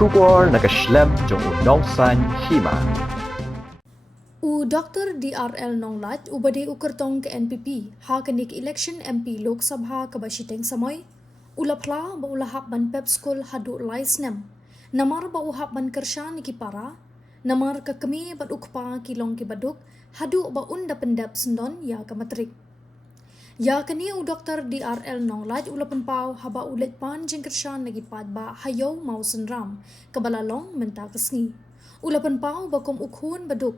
Shubor nakaslem jong unongsan hima. Dr. DRL Nonglat ubade ukertong ke NPP ha kenik election MP Lok Sabha kabashiteng samoy ulapla ba ulahap ban pep school hadu laisnem namar ba uhap ban kershan ki para namar ka kemi bat ukpa kilong ki baduk hadu ba unda pendap sendon ya ka matrik ya kani Dr. DRL Nonglat ulapan pau haba ulet pan jeng kershan lagi pad ba hayo mau senram kabalalong menta kesngi ulapan pau ba kom ukhun baduk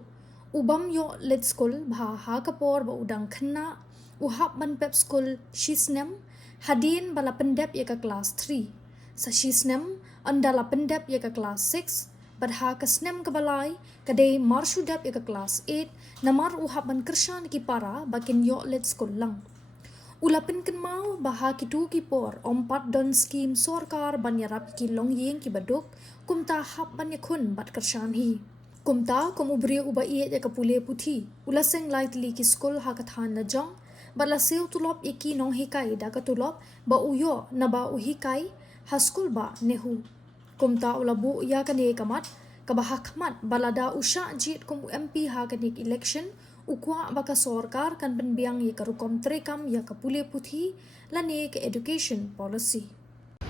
ubam yo let school bha ha kapor ba udang khanna uhap ban pep school shisnem hadin bala pendep ya ka class 3 sa shisnem andala pendep ya ka class 6 badha ka snem ka balai kade marshu dep ya ka class 8 namar uhap ban kershan ki para bakin yo let school lang ulapin kan mau baha kitu ki por ompat don scheme sorkar ban yarap ki long yeng ki baduk kumta hap ban yakun bat kershan hi kumta kumubri uba iye ya kapule puthi ulaseng lightly ki school ha kathan na jong bala seu tulop iki nong hikai da ka tulop ba uyo na ba uhikai ha school ba nehu kumta ulabu ya kane kamat kabah khamat balada usha jit kum MP ha kanik election ukwa baka sorkar kan benbiang ya karukom trekam ya kapule puthi lane ke education policy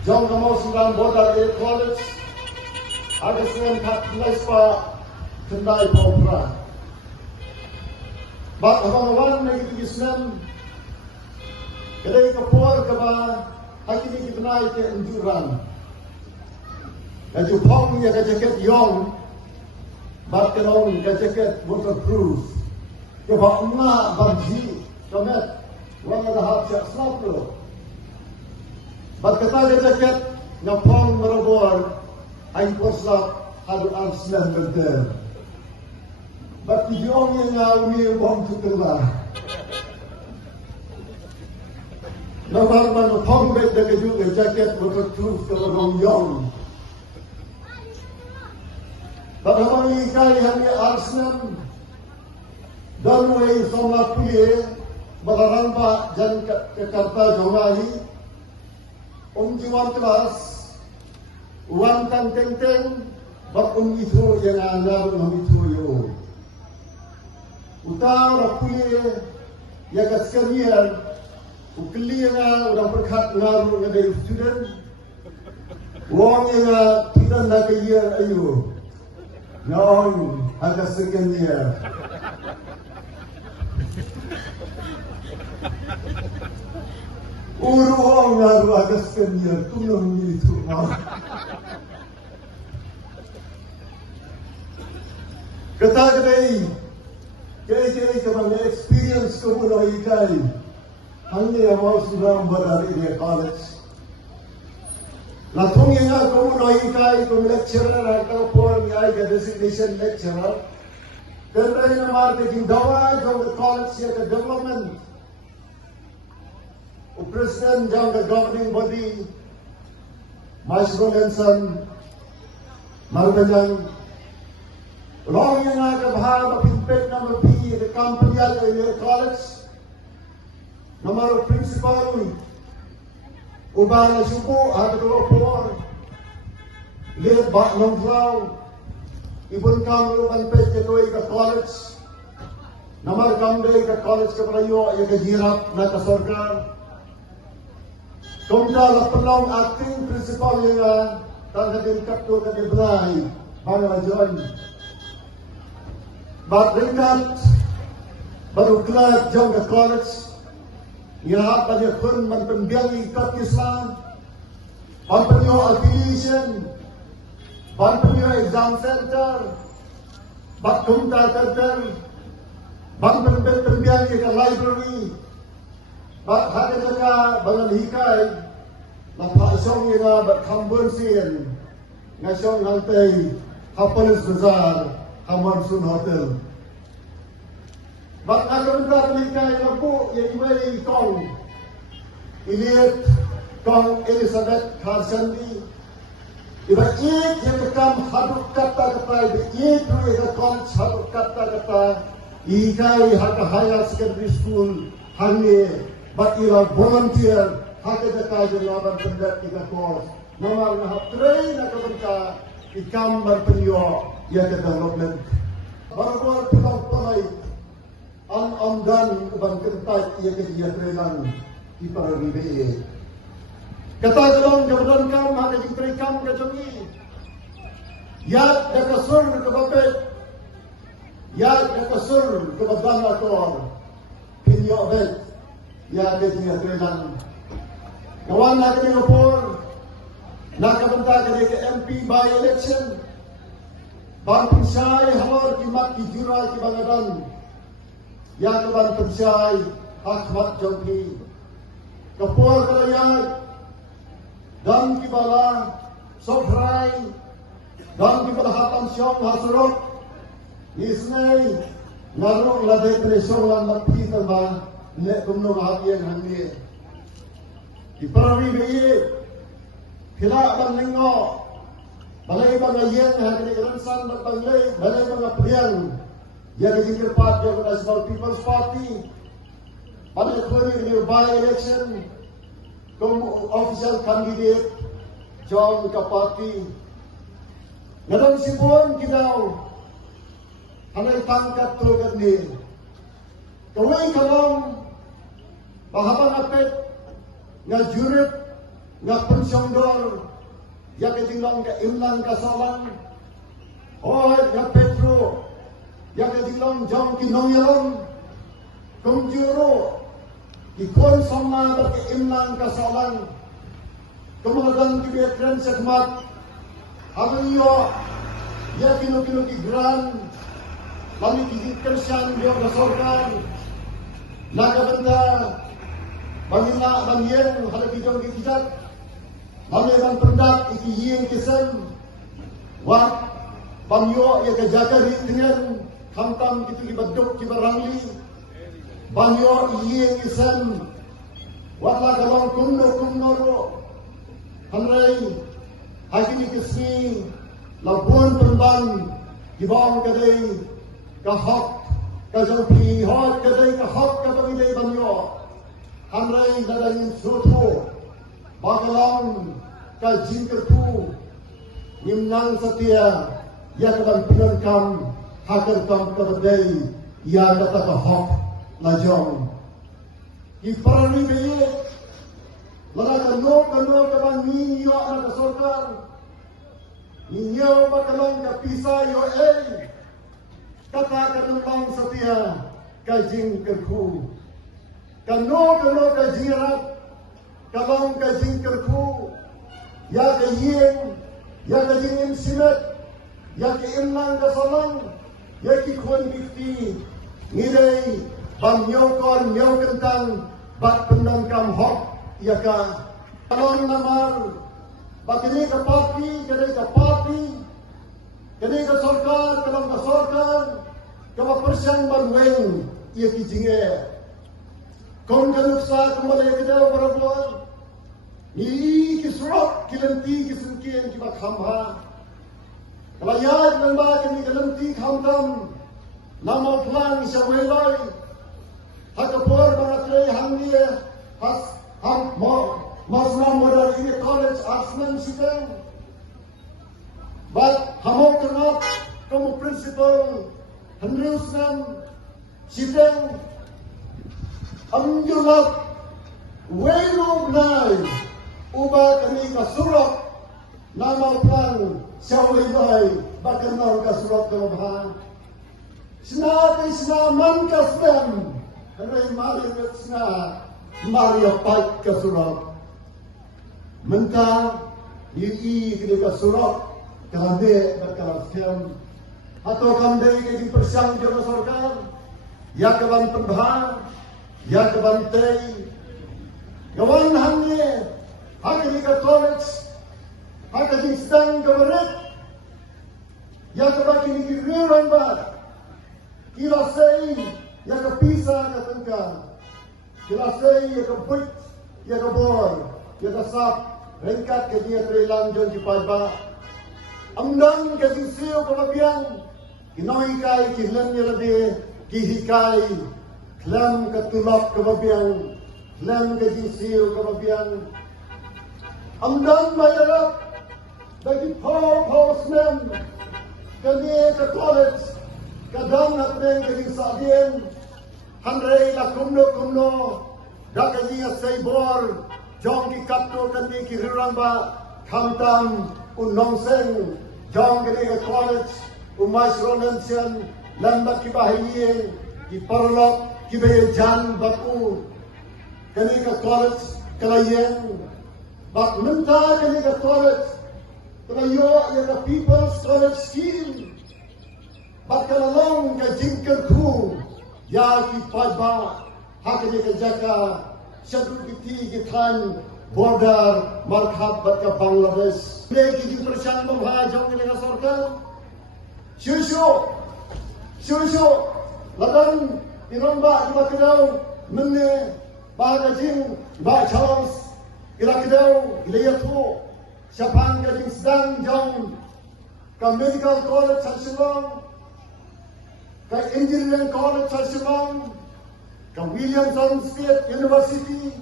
jong kamo sudan border college ada sen kat lespa tendai popra ba abang negatif islam kedai kapur kaba hakiki kitnai ke anjuran pong ya ka jacket yong ba kelong ka jacket waterproof ke ba umma banji kamet wala da hat sak slaplo ba kata ka jacket na pong marabor ay poslap hadu arslan benter ba kijong yang umi bom tutela namar man pong bet da ka juga jacket waterproof ke rong yong Bagaimana kali hari Arsenal dan mulai somlat puye bagaran ba jan Jakarta jongai jiwan kelas wan tan teng teng bak itu yang anar itu yo utara puye ya kaskanian ukliya orang perkat ngaru dari student wong yang tidak nak year ayo Noon, hanggang second year. Uruang ngaru hanggang second year. Tulong nito na. Kata-katay, kaya ka mga experience ko muna ikay. Hanggang ang mga surang barar in college. Latung yang aku mulai kai kom lecturer atau pun kai ke designation lecturer. Kerana yang marketing dawa jom the college ya ke development. President jom the governing body. Masyro Nelson Marganang. Long yang aku bahas pimpin nama P the company atau your college. Nama principal. Ubah subuh ada dua por, lihat bak nongkrong, ibun kamu lupan pet ketui ke college, namar kamu ke college ke Prayo ya ke jirap nak ke sorkar, kemudian pelong acting principal yang tak ada kaptu ke dibrai, mana join, bak ringkat, baru kelar jom ke college. Ia pada pun memperbiangi ikat Islam, memperbiangi affiliation, memperbiangi exam center, kumta center, memperbiangi ke library, ada juga bangan hikai, napasong ina berkambun sin, ngasong haltay, hapolis bazar, hamarsun hotel. Bak akan berlikai lampu yang dimai kong iliat kong Elizabeth Karsandi iba ik yang kekam haduk kata-kata iba ik yang college haduk kata-kata ikai haka higher secondary school hangi bak ila volunteer haka jaka jelaban pendat ika course nomor na train na kabanka ikam berpenyo ya ke development. Baru pulang palai an ban kentai ya ke dia trelan di pararibe. Kata dalam jabatan kam ada jipri kam ke jongi. Ya da kasur ke bapet. Ya da kasur ke badan ator. Pinyo bet ya ke dia trelan. Kawan nak ke Singapore nak kabenta ke MP by election. Bang Pensai hawar kimat ki jura ki bangadan. Ya kawan Pensai Ahmad Jomli. Kapur kerajaan dan kibala Sofrai dan kibala Hatan Syom Hasurok Isnai Narok Ladai Presong Lan Mati Tamba Nek Kumnong Hatian Hangir Di Parari Bayi Pilak dan Linggo Balai Bangayen Hakini Kerensan dan Banglai Balai Bangaprian Ya Kejikir Parti Ya National People's Party Balai Kuri Ini by election official candidate John Kapati. Nadang sipon kinaw hanay tangkat tulad ni. Kaway kalong mahabang apet nga jurit nga pensyongdor ya ketinglang ka imlan kasalan hoy nga Petro ya ketinglang John Kinongyalong kung juro ikon sama berkeimlan kasalan kemudian kibetren sekmat habiyo ya kilo-kilo kigran lalu kikirsan dia bersorkan naga benda bangina bangyen hadapi jong kikijat lalu bang pendak ikiying kisem wak bangyo ya kejaga dengan hamtam gitu kibaduk kibarangli banyo iyeng isem wala kalong kumno ro hanray hakini kismi labun penban gibang kadai kahak kajampi hot kadai kahak kadai banyo hanray nadayin suto bakalang kajingkertu nimnang satia ya kaban pinangkam hakar kam kadai ya kata kahak Lajong. Di parani bayi, lala kano kabang ninyo na kasorkan, ninyo bakalang kapisa yo kata kanong satia kajing kerku, kano kajirat, kalong kajing kerku, ya kajing imsimet, ya kaimlang kasalang, ya kikuan bikti, ngilay, Banyokon nyaw kentang bat pendangkam hok ya ka kalon namar bakini ka parti kini ka sorkar kalon ka sorkar ka persian banweng ya kijinge kon kanuksa kumale kita barabuan ni kisrok kilanti kisungkien kibak hamha kalayat ng bakini kilanti hamtam nama plan sa welay Hakapur Baratrey Hangiya has Masna Modern in College Asman Siteng. But Hamok como principal Henrusnam Siteng Amjulat Welo Nai Uba kami kasurok nama plan Syawai Bakanor kasurok kemabhan Sinaman kasem Henry Mario Wetsna Mario Pike kasurok Menta Yui kini kasurok Kalande berkalaskem Atau kandai kini persiang jauh sorkan Ya kawan pembahar Ya kawan tei Kawan hanya Hanya ke college Hanya di stang kawaret Ya kawan kini kiriran bat Kila sei Ya kepisa katengkan Kilasay ya kebuit Ya keboy Ya kasap Rengkat ke dia terilang John Jipaiba Amdan ke sisiyo kalabian Kinoikai kilan niya labi Kihikai Klam ketulap kababian Klam ke sisiyo kababian Amdan mayarap bagi Paul kami ke college, kadang nak pergi sabien, handai la kumno, dah kami saibor, jong ki kapto kami ki riramba, kamtam unnongseng, jong kami ke college, umais ronensian, lambat ki bahiyin, ki parlok, ki bayan baku, kami ke college, kalayen, bak minta kami ke college. Kelayo yang the People's College Scheme. Bakalalong ka jingkar ku. Ya ki padba. Hakani ka jaka. Syadu kiti kitan. Border markab bat ka Bangladesh. Leki di persyang memhajong ini ka sorkan. Syusyo. Ladan iromba di bakadaw. Mene. Baga jing. Ba Charles. Ila kadaw. Ila yato. Siapang gading sedang jauh ke Medical College Shillong, ke Engineering College Shillong, ke Williamson State University,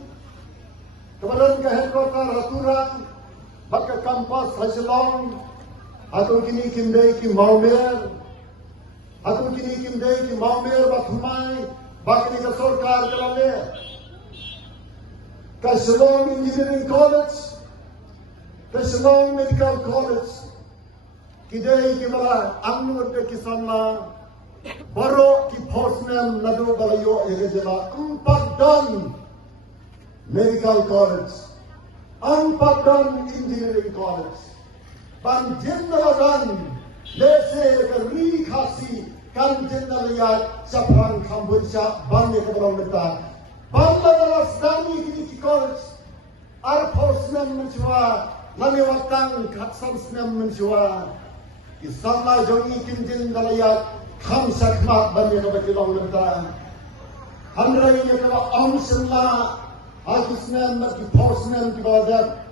kemudian ke headquarter Haturan, ke kampus Shillong, atau kini kindai ki Maumer, Bathumai, bakini ke Sorkar Kelale, ke Shillong Engineering College, ke Shillong Medical College, kidai kibala amnur ke kisana, baru ki posnem nadu balayo egejela 4 dan Medical College, 4 dan Engineering College, ban jendalan lese ke rikasi kan jendalaya sapang Kamboja ban ke belum letak, ban dalas dani ki college, ar posnem menjua Lami watang katsam senam menjua, isama jongi kinjin dalayat kham sakmat bani kabati long lenta. Handrai ye kala om senla, agusnem ki posnem ki badat.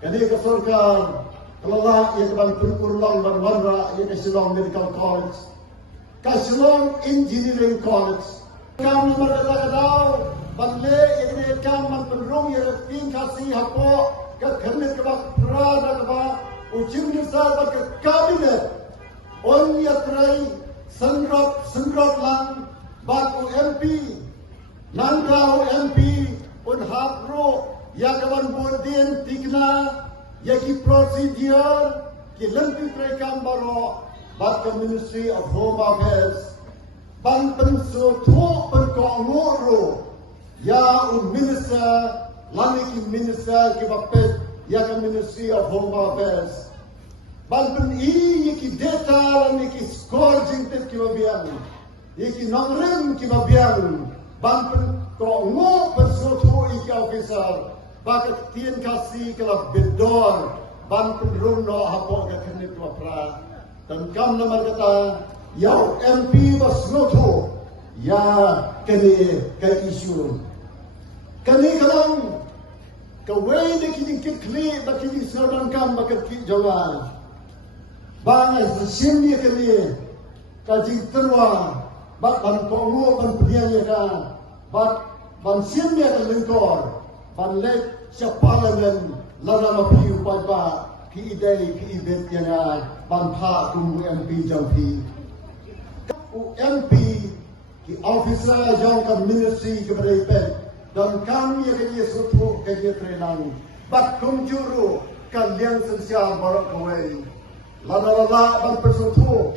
Kani ka sarkar, kalala ye kaban purkur long ban warra ye ka Shillong Medical College, ka Shillong Engineering College. Kam marada kadaw, banle ye kam man penrung ye pin kasi hapo. Kerana kebak perada kebak ujung besar bagi kabinet on yatrai senrop lang baku MP nangkau MP on hapro ya kawan bordin tigna ya ki prosedur ki lempi trekam baro bak Ministry of Home Affairs ban pensoto perkongoro ya minister Lani ki minister ki bapet ya ke Ministry of Home Affairs. Banten i ki data lani ki score jingtet ki babiang. Ki nongrem ki babiang. Banten ko ngo persoto i ki officer. Bakat tien kasi kelab bedor. Banten runo hapo ka kenit wapra. Dan kam namar kata yau MP was noto. Ya kene ka isu. Kani kalang kawai de kini kikli bakini sarban kam bakat ki jawa bang sim ye kali ka jing terwa bak ban kongo ban priya ka ban sim ye ka lingkor ban le parliament lana ma pi ba ki idai ki event yang ban pha kum MP jampi MP ki officer jong ka ministry ke beripet dan kami yang dia suatu kerja trenan, bat kumjuru kalian sensial barak kawai, lada ban persuatu,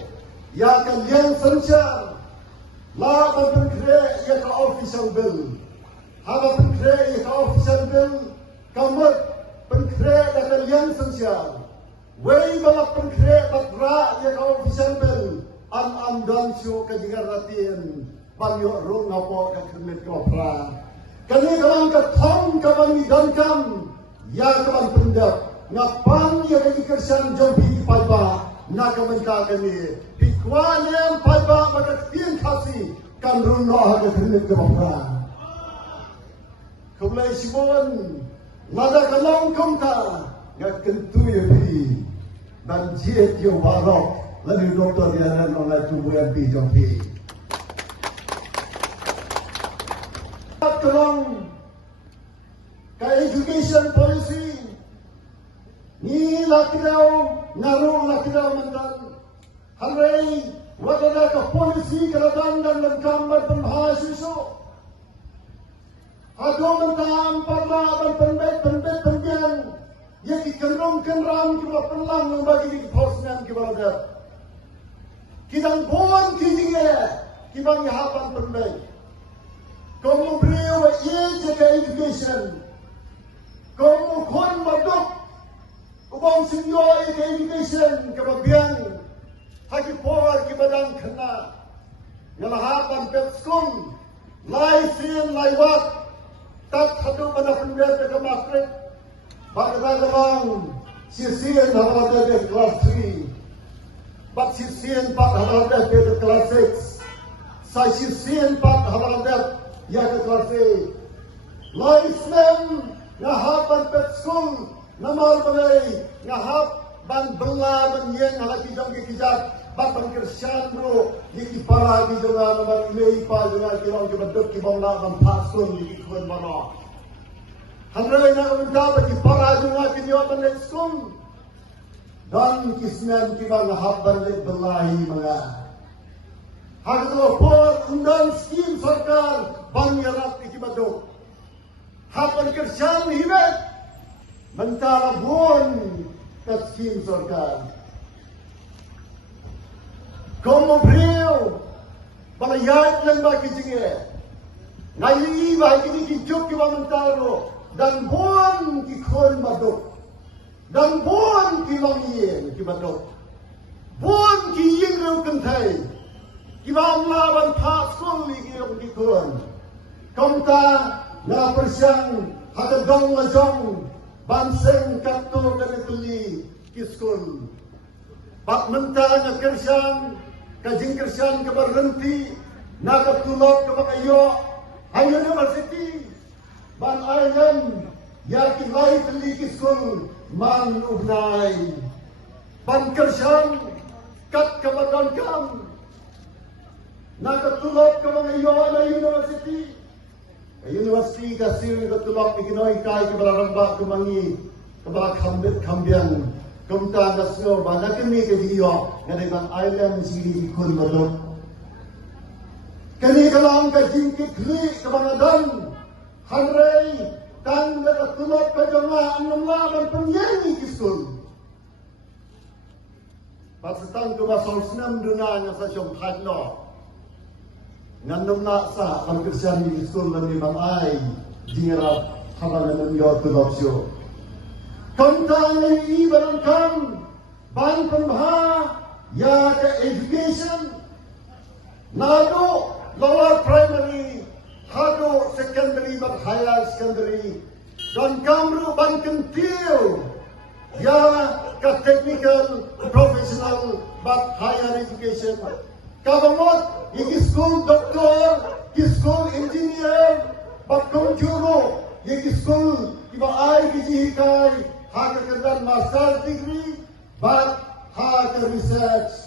ya kalian sensial, la ban perkere ya ka official bill, haba perkere ya ka official bill, kamat perkere ya kalian sensial, wei balap perkere bat ra ya ka official bill, am dan sio kajigar ratin, ban yo rung ngapo ka kermit kopra. Kani kawan ka thong kawan dankam ya kawan pendap ngapan ya kani kersan jampi palba na kawan ka kani pikwanem palba magat pin khasi kan runno ha ka thine ka bapra kaulai sibon nada kalong komta ga kentu ya bi dan jiet yo barok lalu doktor ya nan oleh tubuh yang bi jampi tolong ka education policy ni lakidaw naru lakidaw mandan halrei wadada ka polisi kaladan dan kamar pembahasiso ado mentam parlaban penbet penbiang yang dikenrongkan ram kita pelang yang bagi di posnan kita kidang bon kidiye kibang hapan penbet kamu beriau ye jaga education kamu kon maduk ubang senior education kebabian haki power kibadang kena ngalahapan pep school lai sin lai wat tak satu pada penbet ke masjid bagdagabang sisian hawada de kelas 3 bak sisian pak hawada de kelas 6 sai sisian pak hawada ya ke kelas 8 lai Islam ngahapan pep school namar balai ngahap ban bela ban yang halaki jong ke kijat ban kersan bro yiki para di jona ban mei pa jona kirong ke bedok ki bangla ban pasun yiki khon mara handrai na unta ba ki para jona ki yo ban leksun dan kisnan ki ban ngahap ban le belahi manga hagdo por undan skim sarkar ban yarat ki bedok hapan kersan hibat mentara bon kaskim sarkar como brio para yat lang ba kijinge ngai ba kini ki juk ki mentaro dan bon ki khon madok dan bon ki langien ki madok bon ki yingro kanthai ki bam lawan pha skol li ki khon komta na persang hada dong la jong banseng katto kanituli kiskun bak mentah na kersan kajing kersan ke berhenti na katulok ke bakayo hanya university ban ayam yakin lai tuli kiskun man uhnai ban kersan kat ke bakankam na katulok ke bakayo na university university kasih ketulok ikinoi kai ke baramba kemangi ke barak khambet khambian kumta nasno banakni ke diyo ngade bang island siri khun badok kani kalang ka jingki khli ke bangadan hanrei tan da ketulok ke jonga annamla ban penyanyi kisun pasatan ke basol senam duna ngasa chong khatno ngandam na sa pangkersan di school dan di bangay dingerap habangan ng yot tulopsyo kantang ay ibarang kam ban pamha ya ka education nado lower primary hado secondary but higher secondary dan kamru ban kentil ya ka technical professional but higher education kabamot iki school doktor, iki school engineer, bakong juro, iki school iba ay kijihikai, haka kedan master degree, but haka research